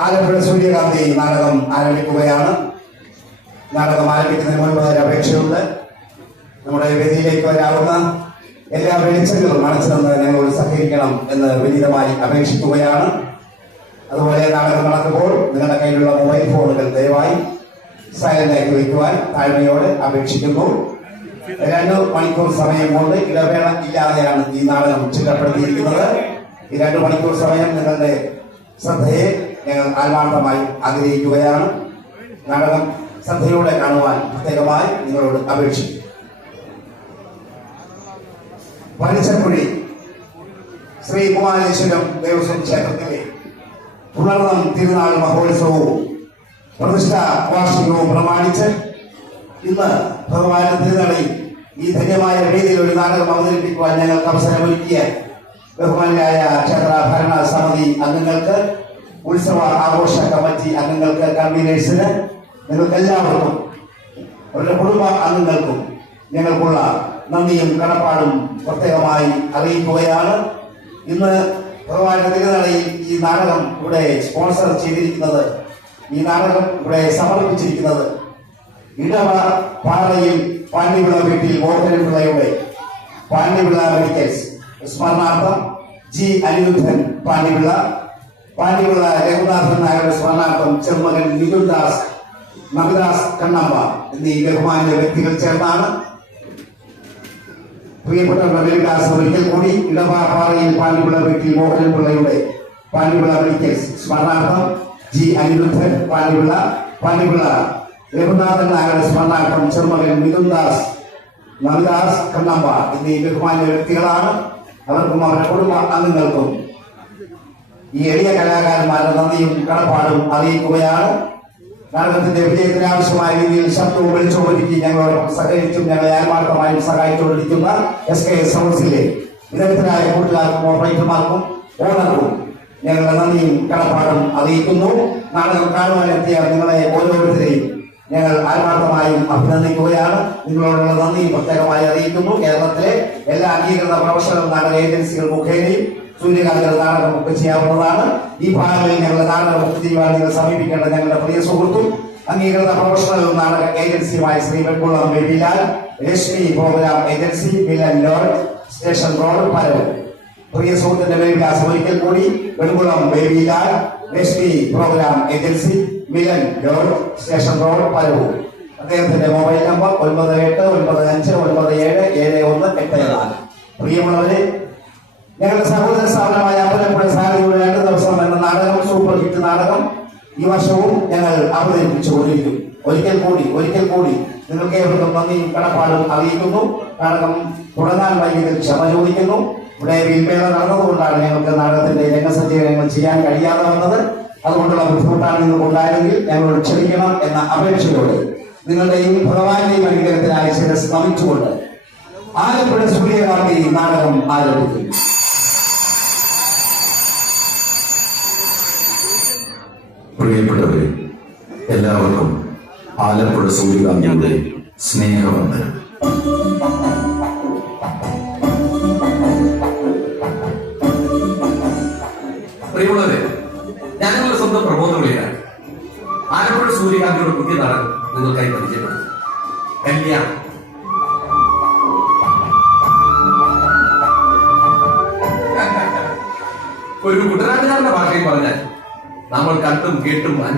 ആലപ്പുഴ സൂര്യകാന്തി നാടകം ആരംഭിക്കുകയാണ്. നാടകം ആരംഭിക്കുന്നതിന് മുൻപ് ഒരു അപേക്ഷയുണ്ട്. നമ്മുടെ വേദിയിലേക്ക് വരാവുന്ന എല്ലാ വെളിച്ചങ്ങളും നിന്ന് ഞങ്ങളോട് സഹകരിക്കണം എന്ന് വിനീതമായി അപേക്ഷിക്കുകയാണ്. അതുപോലെ നാടകം നടക്കുമ്പോൾ നിങ്ങളുടെ കയ്യിലുള്ള മൊബൈൽ ഫോണുകൾ ദയവായി സൈലന്റ് ആക്കി വയ്ക്കുവാൻ താഴ്മയോടെ അപേക്ഷിക്കുന്നു. രണ്ട് മണിക്കൂർ സമയം കൊണ്ട് ഇടവേള ഇല്ലാതെയാണ് ഈ നാടകം ചിട്ടപ്പെടുത്തിയിരിക്കുന്നത്. ഈ രണ്ട് മണിക്കൂർ സമയം നിങ്ങളുടെ ശ്രദ്ധയെ ഞങ്ങൾ ആത്മാർത്ഥമായി ആഗ്രഹിക്കുകയാണ്. നാടകം ശ്രദ്ധയോടെ കാണുവാൻ പ്രത്യേകമായി നിങ്ങളോട് അപേക്ഷിക്കും. പലിച്ചക്കുഴി ശ്രീ കുമാരേശ്വരം ദേവസ്വം ക്ഷേത്രത്തിലെ തുടർന്നും തിരുനാൾ മഹോത്സവവും പ്രതിഷ്ഠ വാർഷികവും പ്രമാണിച്ച് ഇന്ന് ഭഗവാന്റെ തിരുനാളിൽ ഈ ധന്യമായ വേദിയിൽ ഒരു നാടകം അവതരിപ്പിക്കുവാൻ ഞങ്ങൾക്ക് അവസരമൊരുക്കിയ ബഹുമാനായ ക്ഷേത്ര ഭരണ സമിതി അംഗങ്ങൾക്ക് ഉത്സവ ആഘോഷ കമ്മിറ്റി അംഗങ്ങൾക്ക് കൺവീനേഴ്സിന് നിങ്ങൾക്ക് എല്ലാവർക്കും അവരുടെ കുടുംബ അംഗങ്ങൾക്കും ഞങ്ങൾക്കുള്ള നന്ദിയും കടപ്പാടും പ്രത്യേകമായി അറിയിക്കുകയാണ്. ഇന്ന് ഭഗവാന്റെ തിരുനാളിൽ ഈ നാടകം ഇവിടെ സ്പോൺസർ ചെയ്തിരിക്കുന്നത് ഈ നാടകം ഇവിടെ സമർപ്പിച്ചിരിക്കുന്നത് ഇടവ പാറയിൽ പാണ്ഡിവിള വീട്ടിൽ മോഹനപിള്ളയുടെ പാണ്ഡിവിള മെഡിക്കൽസ്. സ്മരണാർത്ഥം ജി അനിരുദ്ധൻ പാണ്ഡിവിള. പാണ്ഡിവിള രഘുനാഥൻ നായരുടെ സ്മരണാർത്ഥം ചെറുമകൻ നിതുൽ ദാസ് നഗദാസ് കണ്ണമ്മ എന്നീ ബഹുമാന്യ വ്യക്തികൾ ചേർന്നാണ്. പ്രിയപ്പെട്ട വികാസ് ഒരിക്കൽ കൂടി ഇടപാറയിൽ പാണ്ഡിവിള വീട്ടിൽ മോഹനപിള്ളയുടെ പാണ്ഡിവിള മെഡിക്കൽസ് സ്മരണാർത്ഥം ജി അനിരുദ്ധൻ പാണ്ഡിവിള പാണ്ഡിവിള രഘുനാഥൻ നായരുടെ സ്മരണാർത്ഥം ചെറുമകൻ മിഥുൻ ദാസ് നവിദാസ് കണ്ണമ്മ എന്നീ ബഹുമാന്യ വ്യക്തികളാണ്. അവർക്കും അവരുടെ കുടുംബ അംഗങ്ങൾക്കും ഈ എളിയ കലാകാരന്മാരുടെ നന്ദിയും കടപ്പാടും അറിയിക്കുകയാണ്. നാടകത്തിന്റെ വിജയത്തിന് ആവശ്യമായ രീതിയിൽ ശബ്ദവും വെളിച്ചവും ഒരുക്കി ഞങ്ങളോടൊപ്പം സഹകരിച്ചും ഞങ്ങളെ ആത്മാർത്ഥമായും സഹായിച്ചുകൊണ്ടിരിക്കുന്ന എസ് കെ എസ് ഹൗസിലെ വിദഗ്ധരായ കൂട്ടുകാർക്കും ഓപ്പറേറ്റർമാർക്കും ഓണർക്കും ഞങ്ങളുടെ നന്ദിയും കടപ്പാടും അറിയിക്കുന്നു. നാടകം കാണുവാനെത്തിയ നിങ്ങളെ ഓരോരുത്തരെയും ഞങ്ങൾ ആത്മാർത്ഥമായും അഭിനന്ദിക്കുകയാണ്. നിങ്ങളോടുള്ള നന്ദി പ്രത്യേകമായി അറിയിക്കുന്നു. കേരളത്തിലെ എല്ലാ അംഗീകൃത പ്രൊഫഷണൽ നാടക ഏജൻസികൾ മുഖേനയും സൂര്യകാന്തിയുടെ നാടകം ബുക്ക് ചെയ്യാവുന്നതാണ്. ഈ ഭാഗങ്ങളിൽ ഞങ്ങളുടെ നാടകം ബുക്ക് ചെയ്യുവാൻ നിങ്ങൾ സമീപിക്കേണ്ട ഞങ്ങളുടെ പ്രിയ സുഹൃത്തും അംഗീകൃത പ്രൊഫഷണൽ നാടക ഏജൻസിയുമായ ശ്രീ വെക്കുളം ബേബിലാൽ രശ്മി പ്രോഗ്രാം ഏജൻസി മിലൻ ലോഡ് സ്റ്റേഷൻ റോഡ് പരവ് പ്രിയ സുഹൃത്തിന്റെ ബേബിലാസ് ഒരിക്കൽ കൂടി വെൺകുളം ബേബിലാൽ രശ്മി പ്രോഗ്രാം ഏജൻസി മിലൻ ലോഡ് സ്റ്റേഷൻ റോഡ് പരവ് അദ്ദേഹത്തിന്റെ മൊബൈൽ നമ്പർ ഒൻപത് എട്ട് ഒൻപത് അഞ്ച് ഒൻപത് ഏഴ് ഏഴ് ഒന്ന് എട്ട് നാല്. പ്രിയമുള്ളവരെ ഞങ്ങളുടെ സഹോദര സ്ഥാപനമായ അമ്പലപ്പുഴ സാരഥിയുടെ രണ്ട് ദിവസം എന്ന നാടകം സൂപ്പർ ഹിറ്റ് നാടകം ഈ വർഷവും ഞങ്ങൾ അവതരിപ്പിച്ചുകൊണ്ടിരിക്കും. ഒരിക്കൽ കൂടി ഒരിക്കൽ കൂടി നിങ്ങൾക്ക് ഏവർക്കും നന്ദിയും കടപ്പാടും അറിയിക്കുന്നു. നാടകം തുടങ്ങാൻ വൈകിയതിൽ ക്ഷമ ചോദിക്കുന്നു. ഇവിടെ വിൽമേള നടന്നതുകൊണ്ടാണ് ഞങ്ങൾക്ക് നാടകത്തിന്റെ രംഗസജ്ജീകരണങ്ങൾ ചെയ്യാൻ കഴിയാതെ വന്നത്. അതുകൊണ്ടുള്ള ബുദ്ധിമുട്ടാണ് നിങ്ങൾക്ക് ഉണ്ടായെങ്കിൽ ഞങ്ങളോട് ക്ഷമിക്കണം എന്ന അപേക്ഷയോടെ നിങ്ങളുടെയും ഭഗവാന്റെയും അനുഗ്രഹത്തിനായി ശിരസ് നമിച്ചുകൊണ്ട് ആലപ്പുഴ സൂര്യകാന്തി നാടകം ആരംഭിക്കുന്നു. പ്രിയപ്പെട്ടവരെ എല്ലാവർക്കും ആലപ്പുഴ സൂര്യകാന്തിയുടെ സ്നേഹമുണ്ട് പ്രിയമുള്ളവരെ ഞങ്ങളുടെ സ്വന്തം പ്രബോധ വിളിയാണ് ആലപ്പുഴ സൂര്യകാന്തിയുടെ പുതിയ നടൻ നിങ്ങൾക്കായി പരിചയപ്പെടുന്നു കല്യാണം ഒരു കുട്ടനാട്ടുകാരന്റെ ഭാഷയിൽ പറഞ്ഞാൽ நாம கண்டும் கேட்டும்